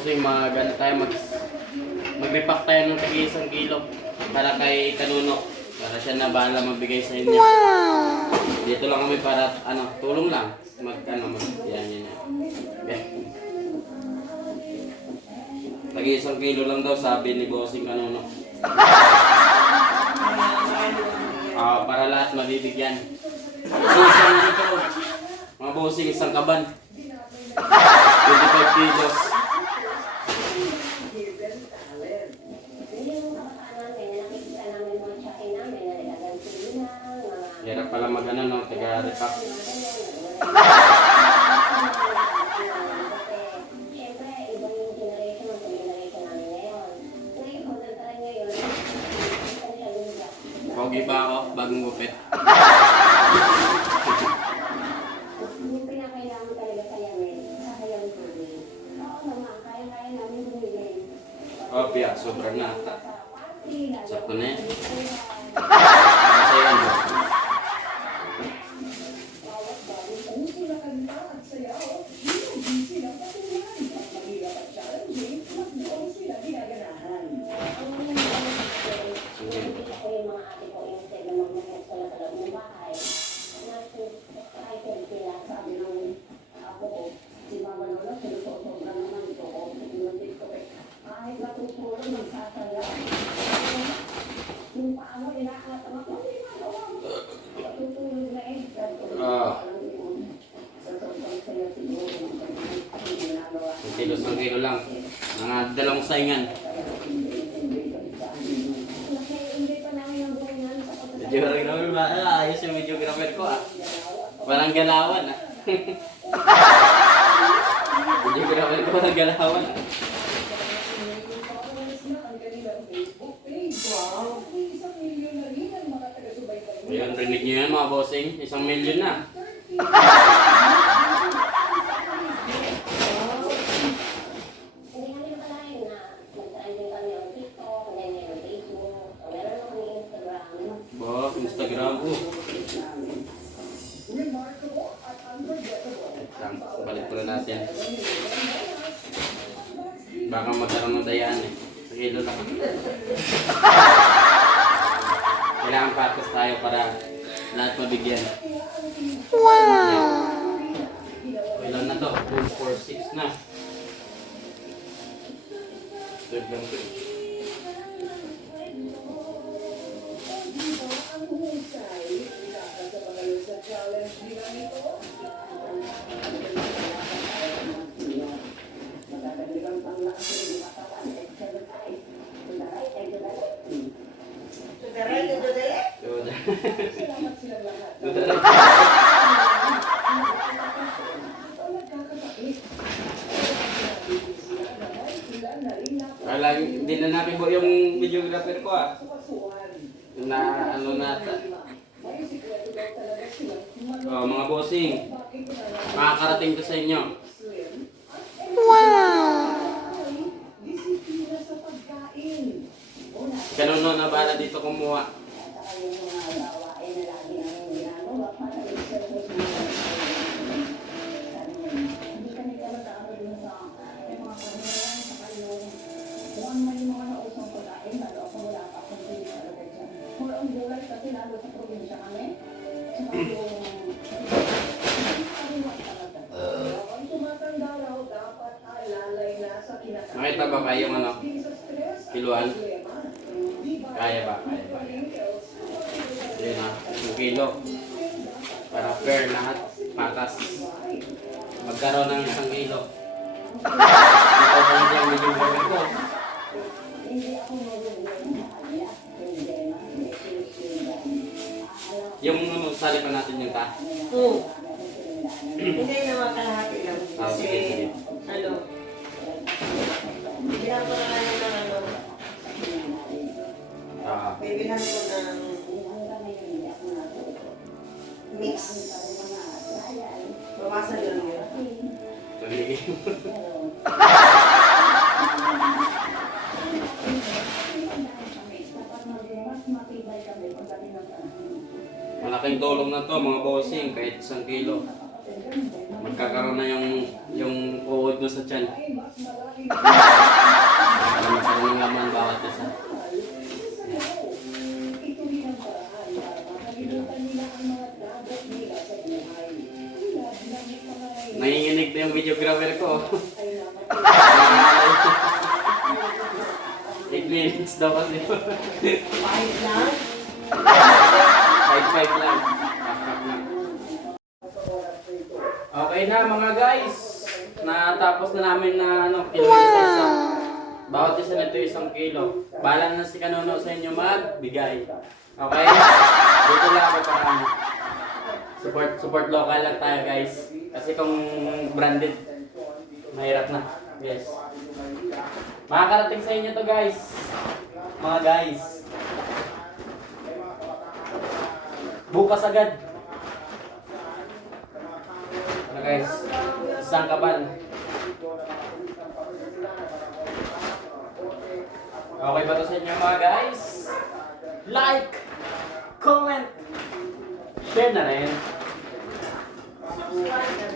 bossing, mag, ano tayo, mag, mag-repack tayo ng tagi isang kilo para kay Kanuno. Para siya na bahala magbigay sa inyo. Dito lang kami para, ano, tulong lang. Mag, ano, mag, yan, yan, yan. Okay. Tagi isang kilo lang daw, sabi ni bossing Kanuno. Ah, para lahat mabibigyan. So, isang dito, mga bossing, isang kaban. 25 kilos. Hirap pala mag ano, no, taga-repack. Pogi ba ako? Bagong gupit. Oh, piyak, sobrang na. Sa party, lalo Sakto na yan. Kasi yan, boss. bawat bago sa musika, kanta at sayaw, hindi sila patulan. At mahirap at challenging, mas doon sila ginaganahan. Nakikita ko yung mga ate ko yung sila magmamit sila sa loob ng bahay. Nasa-excited sila, sabi ng apo ko, si Mama Lola, sinusuot na naman ito ko. Inulit ko eh, kahit natutulog, magsasaya. Yung paano, inaangat ang ako, hindi magawa mo. Natutulog na eh. Ah. Sa sobrang saya siguro, hindi kilos ng kilo lang. Mga dalawang saingan. Videographer ba? Ah, ayos yung videographer ko ah. Walang galawan ah. videographer ko walang galawan ah. Ayun, rinig nyo yan mga bossing. Isang milyon na. Hindi kami nakalain na mag-trending kami on TikTok, and then on Facebook, o meron na kami Instagram. Bo, Instagram ko. Wait lang, balik ko na natin. Baka magkaroon ng dayaan eh. Sa kilo lang. Kailangan patos tayo para lahat mabigyan. Wow! Ilan na to? 2, 4, 6 na. Third lang to. eh. Duda. Duda lang. Kala, hindi na nakibo yung videographer ko ah. Na ano na Oh, mga bossing. Makakarating ko sa inyo. Ganun no, na bala dito kumuha. Nakita ba kayo ano? Kiluan? Kaya ba? Kaya ba? Yun na, yung kilo. Para fair lahat, patas. Magkaroon ng isang kilo. Ito lang yung ko. Yung ano, sali pa natin yung ta. Oo. Hindi naman kalahati lang. Ah, Kasi, sige, sige. ano, bilang ko na lang ng ano, Ah, bibilang ko ng mix. Bawasan lang yun. tuloy. Malaking tulong na to mga bossing, kahit isang kilo. Magkakaroon na yung yung uod mo sa tiyan. Magkaroon ng laman bawat isa. Nanginginig na yung videographer ko. ay namatay 8 minutes daw kasi. Kahit lang. 5-5 lang. Kakak lang. Okay na mga guys. Natapos na namin na ano, kilo isa. Bawat isa nito isang kilo. Bala na si Kanuno sa inyo magbigay. Okay? Dito lang ako para ano. Support, support local lang tayo guys. Kasi kung branded, mahirap na. Yes. Makakarating sa inyo to guys. Mga guys. Bukas agad. Ano guys? Isang kaban. Okay ba to sa inyo mga guys? Like! Comment! Share na rin.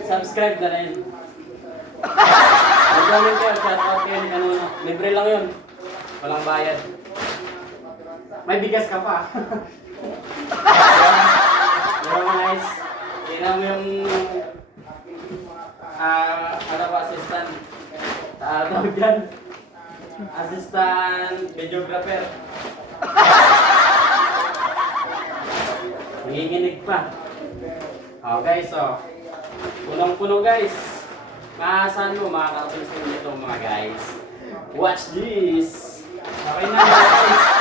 Subscribe na rin. Mag-comment kayo, shout out kayo ni Kanuno. Libre lang yun. Walang bayad. May bigas ka pa. Pero guys, tingnan mo yung ah ano ba, assistant? Ah, tawag dyan. Assistant videographer. Nanginginig pa. Okay, so punong-puno guys. Maasahan mo makakarating sa inyo mga guys. Watch this! Okay na guys.